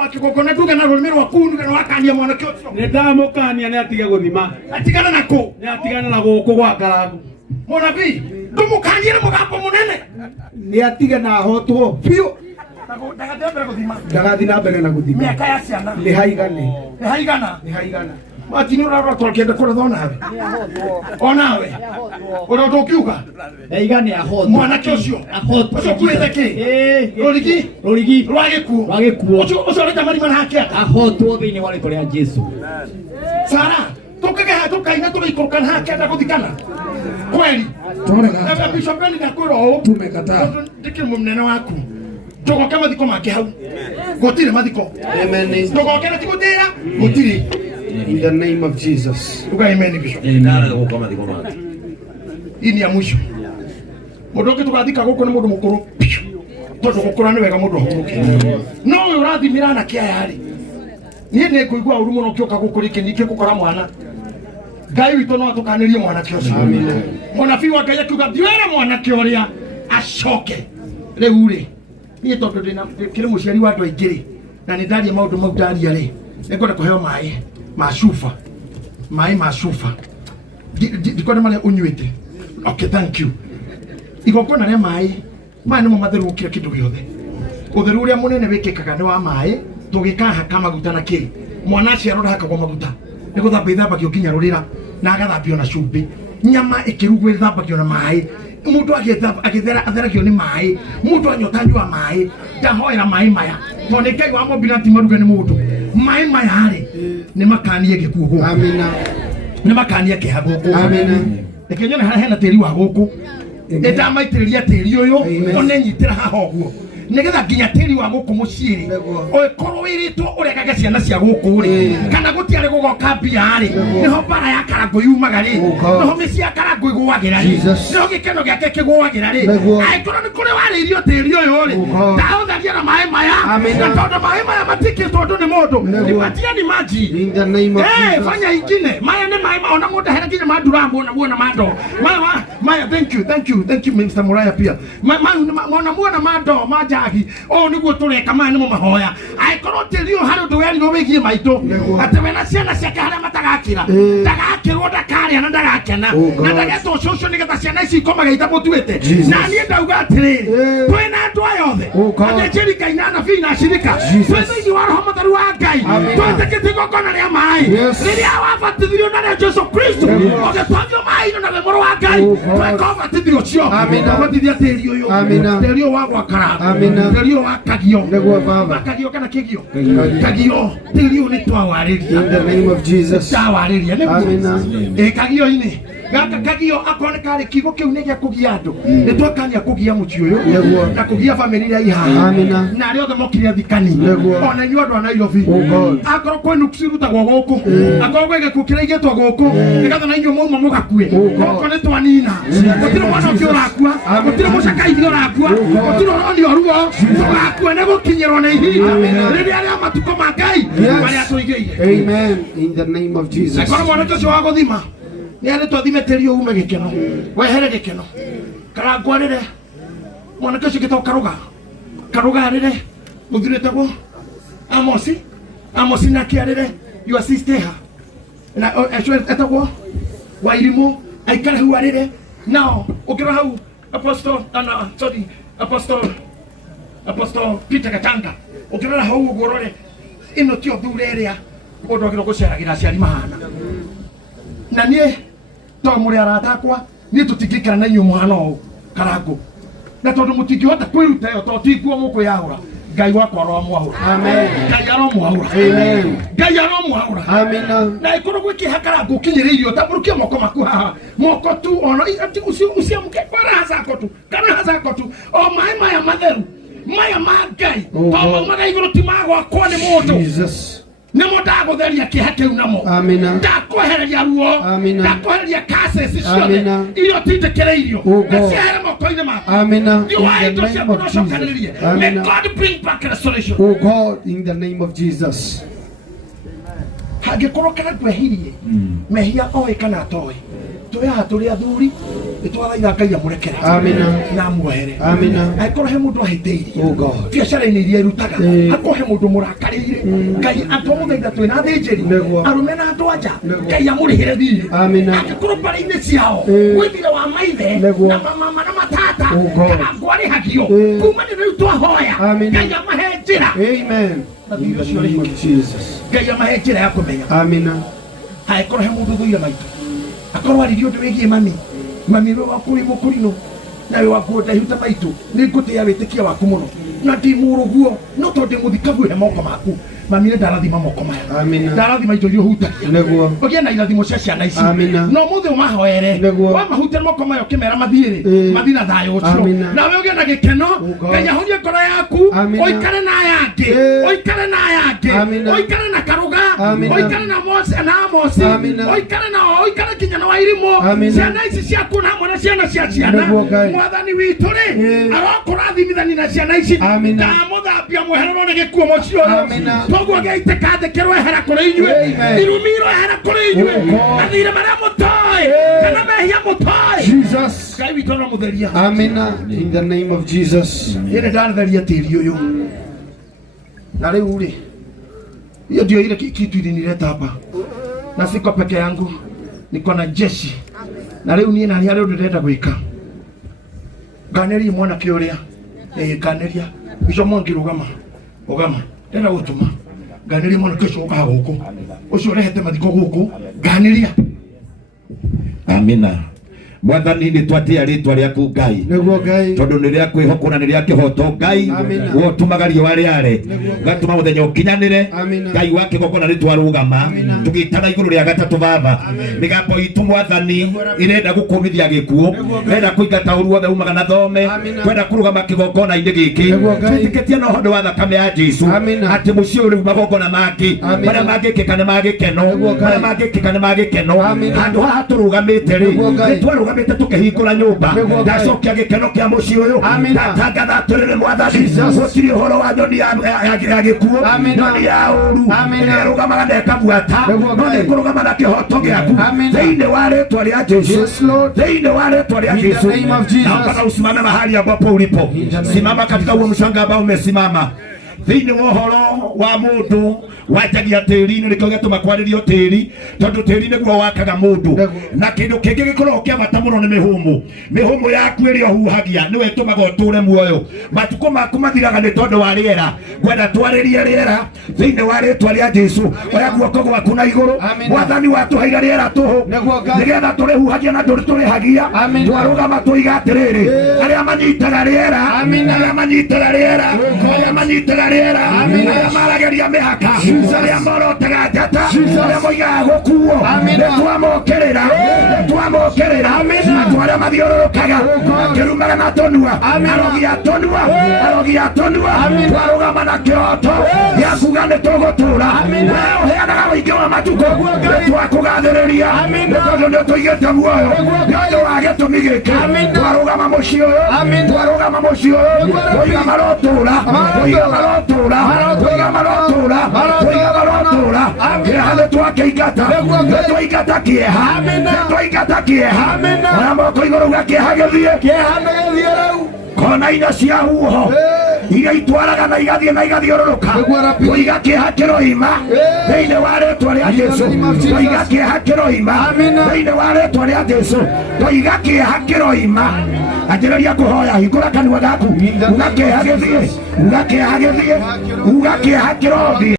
wa kigokona nduga na rumiro wa kunu kana wakania mwana kyo ndamukania ni atige guthima atigana nako ni atigana na guku gwa Karagu munabii ndumukanie na mugambo munene ni atige na hotwo pio ndagathi na mbere na guthima miaka ya ciana ni haigane matini urarora tokenda kuratha onawe urato ukiuga igane ahotwo mwana kyocio ucio kurete ki rorigi rwagikuo ucio reta marima nake ahotwo thiini wa rĩtwa rĩa Jesu Sara tukage tukaina tũgĩikũrũkana hake na gũthikana kweli tũrega bishop ni nakwĩra tumekataa ndikĩrĩ mũnene waku tugoke mathiko make hau gũtirĩ mathiko amen tugoke na tigũtĩra gũtirĩ in the name of Jesus uga amen bishop ini ya mwisho mũndũ ũngĩ tũgathika gũkũ nĩ mũndũ mũkũrũ tondũ gũkũra nĩ wega mũndũ ahũrũke no ũyũ ũrathimĩra na kĩaya-rĩ niĩ nĩ ngũigua ũru mũno kĩũka gũkũ rĩkĩ ningĩ gũkora mwana Ngai witũ no atũkanĩrie mwanake ũcio mũnabii wa Ngai akiuga ndiwĩra mwanake ũrĩa acoke rĩu-rĩ niĩ tondũ kĩrĩ mũciari wa andũ aingĩ-rĩ na nĩ ndaria maũndũ mau ndaria-rĩ nĩngwenda kũheo maĩ ma cuba ndikwenda marĩa ũnyuĩte okay thank you igongona rĩa maĩ nĩmo matherũkire kĩndũ gĩothe ũtheru ũrĩa mũnene wĩkĩkaga nĩ wa maĩ tũgĩkahaka maguta na kĩĩ mwana aciarwo ndahakagwo maguta nĩ gũthambia ithambagio nginya rũrĩra na agathambio na cumbĩ nyama ĩkĩrugwo ĩthambagio na maĩ mũndũ agĩtheragio nĩ maĩ mũndũ anyota nyua maĩ ndahoera maĩ maya tondũ nĩ Ngai wa mombire ti maruge nĩ mũndũ maĩ maya-rĩ nĩ makanie gĩkuũ gũkũ amina nĩ makanie kĩeha gũkũ amina reke nyone harĩa hena tĩri wa gũkũ nĩndamaitĩrĩria tĩri ũyũ ũnenyitĩra haha ũguo nigetha nginya tĩri wa gũkũ mũciĩ-rĩ ũgĩkorwo wĩrĩtwo ũrekage ciana cia gũkũ-rĩ kana gũtiarĩ gũgoka mbia-rĩ nĩho mbara ya Karangũ yumaga-rĩ nĩho mĩciĩ ya Karangũ ĩgũagĩra-rĩ nĩho gĩkeno gĩake kĩgũagĩra-rĩ angĩkorwo nĩ kũrĩ warĩirio tĩri ũyũ-rĩ ndaũtharia na maĩ maya na tondũ maĩ maya matikĩtwo ũndũ nĩ mũndũ nipatia ni maji fanya ingine maya nĩ maĩ ona mũndũ ahera nginya mandura muona mando maya thank you Mr. Muraya pia muona mando maja o niguo tureka maya nimo mahoya aikorwo tĩri ũyũ harĩ ũndũ werirwo wĩgiĩ maitũ atĩ we na ciana ciake harĩa matagakĩra ndagakĩrwo ndakarĩa na ndagakena na ndagetwo cũcũ nĩgetha ciana ici ikomaga itamũtuĩte na niĩ ndauga atĩrĩrĩ twĩna andũ aya othe athĩnjĩri Ngai na anabii na acirika twĩ thĩinĩ wa Roho Mũtheru wa Ngai twĩtĩkĩtie igongona rĩa maĩ rĩrĩa wabatithirio na rĩa Jesũ Kristo ũgĩtwagio maĩ-inĩ na we mũrũ wa Ngai tweka ũbatithio ũcio ũbatithia tĩri ũyũ tĩri ũyũ wa gwa Karangũ Kagio wakagio wakagio kana kigio kagio tĩri ũyũ nĩ twawarĩria in the name of Jesus twawarĩria nĩguo kagio-inĩ gaka kagio akorwo nĩ karĩ kiugo kĩu nĩ gĩa kũgia andũ nĩ twakania kũgia mũciĩ ũyũ na kũgia bamĩrĩ iria ihaha na arĩa othe mokire athikani ona inyuĩ andũ a Nairobi akorwo kwĩ nuksi irutagwo gũkũ akorwo gwĩ gĩkuũ kĩraigĩtwo gũkũ nĩgetha na inyuĩ mauma mũgakue gũkũ nĩ twanina gũtirĩ mwana ũngĩ ũrakua gũtirĩ mũcakaithia ũrakua gũtirĩ ũronio ruo tũgakua nĩ gũkinyĩrwo nĩ ihinda rĩrĩa rĩa matukũ ma Ngai marĩa tũigĩire amen in the name of Jesus akorwo mwanake ũcio wa gũthima nĩ arĩ twathime tĩri ũyũ ume gĩkeno wehere gĩkeno Karangũ arĩre mwanake ũcio gĩtagwo Karũga arĩre mũthurĩte gwo Amosi nake arĩre your sister na etagwo Wairimũ aikare hau arĩre nao ũkĩrora hau Apostle Peter Gatanga ũkĩrora hau ũguo ũrore ĩno tio thure ĩrĩa mũndũ agĩrwo gũceragĩra aciari mahana na niĩ to mũrĩ arata akwa niĩ tũtingĩikara na inyuĩ mũhana ũũ Karangũ na tondũ mũtingĩhota kwĩruta ĩyo to tikuo mũkwĩyahũra Ngai wakwa aromwahũra amen Ngai aromwahũra amen Ngai aromwahũra amen na ĩkorwo gwĩkĩha Karangũ ũkinyĩrĩirio tambũrũkia moko maku haha moko tu ona usiamke kana hazako tu o maĩ maya matheru maya ma Ngai tondũ maga igũrũ ti magwakwo nĩ mũndũ Jesus nĩmo ndagũtheria kĩeha kĩu namo ndakwehereria ruo ndakwehereria curses ciothe irio tindĩkĩrĩirio na ciahere moko-inĩ maku ndiũwaĩ indo cia mũndũ ũcokanĩrĩrie may God bring back restoration oh God in the name of Jesus hangĩkorwo Karangũ ehirie mehia oĩ kana atoĩ tũrĩa tũrĩa athuri nĩtwathaitha Ngai amũrekere Amina. na amuohere Amina. angĩkorwo he mũndũ ahĩtĩirie Oh God. biacara-inĩ iria irutaga akorwo he mũndũ mũrakarĩire Ngai atũmũthaitha twĩna thĩnjĩri Nĩguo. arũme na andũ anja Nĩguo. Ngai amũrĩhĩre thirĩ Amina. angĩkorwo mbarĩ-inĩ ciao gwĩ thirĩ wa maithe Nĩguo. na mama na matata Oh God. kana ngwarĩhagio kumanĩra rĩu twahoya Amina. Ngai amahe njĩra Amen. In the name of Jesus. Ngai amahe njĩra ya kũmenya Amina. hangĩkorwo he mũndũ thũire maitũ akorwo arĩrie ũndũ wĩgiĩ mami wĩ waku wĩ mũkũrinũ na wĩ waku ndahiũta maitũ nĩ ngũtĩĩa wĩtĩkia waku mũno na ndĩ mũrũguo no tondũ ndĩ mũthikabu he moko maku mami nĩ ndarathima moko maya Amina. ndarathima indo iria ũhutagia Nĩguo. ũgĩe na irathimo cia ciana ici Amina. no mũthĩ ũmahoere Nĩguo. wamahutia moko maya ũkĩmera mathiĩ mathiĩ na thayũ ũcio Amina. nawe ũgĩe na gĩkeno God. Ngai ahorie ngoro yaku Amina. ũikare na aya angĩ ũikare na aya angĩ Amina. ũikare na Karuga Amina. ũikare na Amosi Amina. ũikare nao ũikare kinya na Wairimu Amina. ciana ici ciaku na hamwe na ciana cia ciana Nĩguo Ngai. mwathani witũ rĩ arokũrathimithania na ciana ici Amina. ndamũthambia mwehererwo nĩ gĩkuo mũciĩ ũyũ Amina. toguo gĩitĩka thĩkĩrwo ehera kũrĩ inyuĩ Amen. irumiro ehera kũrĩ inyuĩ Oh God. athire marĩa mũtoĩ kana mehia mũtoĩ Jesus. Ngai witũ no mũtheria Amina. In the name of Jesus. niĩ nĩ ndatheria tĩri ũyũ na rĩu rĩ hiyo ndio ile kitu ilinileta hapa na siko peke yangu niko na jeshi na rĩu niĩ na rĩu ndĩrenda gwĩka nganeria mwanake ũrĩa nganeria icio mwangĩrũgama ũgama ndĩrenda gũtũma nganeria mwanake ũcio ũkaga gũkũ ũcio ũrehete mathiko gũkũ nganeria Amina. Mwathani nĩ twatia rĩtwa rĩaku Ngai Nĩguo Ngai. tondũ nĩ rĩa kwĩhokwo na nĩ rĩa kĩhoto Ngai Amina. wotumaga riũa rĩare gatũma mũthenya ũkinyanĩre Amina. Ngai wa kĩgongona nĩ twarũgama tũgĩtana igũrũ rĩa gatatũ baba mĩgambo itũ Mwathani ĩrenda gũkũmithia gĩkuũ ĩrenda kũingata ũru wothe umaga na thome Amina. kwenda kũrũgama kĩgongona-inĩ gĩkĩ Nĩguo Ngai. twĩtĩkĩtie na ũhoro wa thakame ya Jesu Amina. atĩ mũciĩ ũyũ rĩu magongona mangĩ Amina. marĩa mangĩkĩka nĩ magĩkeno Nĩguo Ngai. marĩa mangĩkĩka nĩ magĩkeno Amina. handũ haha tũrũgamĩte rĩ Nĩguo Ngai. nĩ twarũgamĩte tũkĩhingũra nyũmba Nĩguo Ngai. ndacokia gĩkeno kĩa mũciĩ ũyũ Amina. ndatangatha atĩrĩrĩ Mwathani gũtirĩ ũhoro wa nyoni ya gĩkuũ Amina. nyoni ya ũru Amina. ĩrĩa ĩrũgamaga na ĩkabuata Nĩguo no Ngai. nĩ kũrũgama na kĩhoto gĩaku Amina. thĩinĩ wa rĩtwa rĩa Jesu Yes, Lord. thĩinĩ wa rĩtwa rĩa In the Jesu name of Jesus. naomba na usimame mahali ambapo ulipo the name simama of katika huo mchanga ambao umesimama thĩinĩ wa ũhoro wa mũndũ wanjagia tĩri-inĩ nĩkĩo gĩatũma kwarĩrio tĩri tondũ tĩri nĩguo wakaga mũndũ na kĩndũ kĩngĩ gĩkoragwo kĩa bata mũno nĩ mĩhũmũ yaku ĩrĩa ũhuhagia nĩwe ĩtũmaga ũtũre muoyo matukũ maku mathiraga nĩ tondũ wa rĩera ngwenda twarĩrie rĩera thĩinĩ wa rĩtwa rĩa Jesu oya guoko gwaku na igũrũ Mwathani watũheire rĩera tũhũ nĩgetha tũrĩhuhagia na tũrĩhagia twarũgama tũiga atĩrĩrĩ arĩa manyitaga rĩera arĩa manyitaga rĩera arĩa manyitaga rĩera arĩa marageria mĩhaka arĩa morotaga njata arĩa moigaga gũkuo nĩtwamokĩrĩra andũ arĩa mathiũrũrũkaga makĩrumaga na tũnua arogia tũnua twarũgama na kĩhoto gĩa kuga nĩtũgũtũra wee ũheanaga ũingĩ wa matukũ nĩtwakũgathĩrĩria tondũ nĩtũigĩte muoyo nĩũndũ wa gĩtũmi gĩkĩ twarũgama mũciĩ ũyũ tũiga marotũra kĩeha nĩtwaingata kĩeha ona moko igũrũ gwa kĩeha gĩthiĩ kona-inĩ cia huho iria itwaraga na igathiũrũrũka tũiga kĩeha kĩroima thĩinĩ wa rĩtwa rĩa Jesu tũiga kĩeha kĩroima thĩinĩ wa rĩtwa rĩa Jesu tũiga kĩeha kĩroima anjĩrĩria kũhoya hingũra kanua gaku uga kĩeha gĩthiĩ uga kĩeha kĩrothiĩ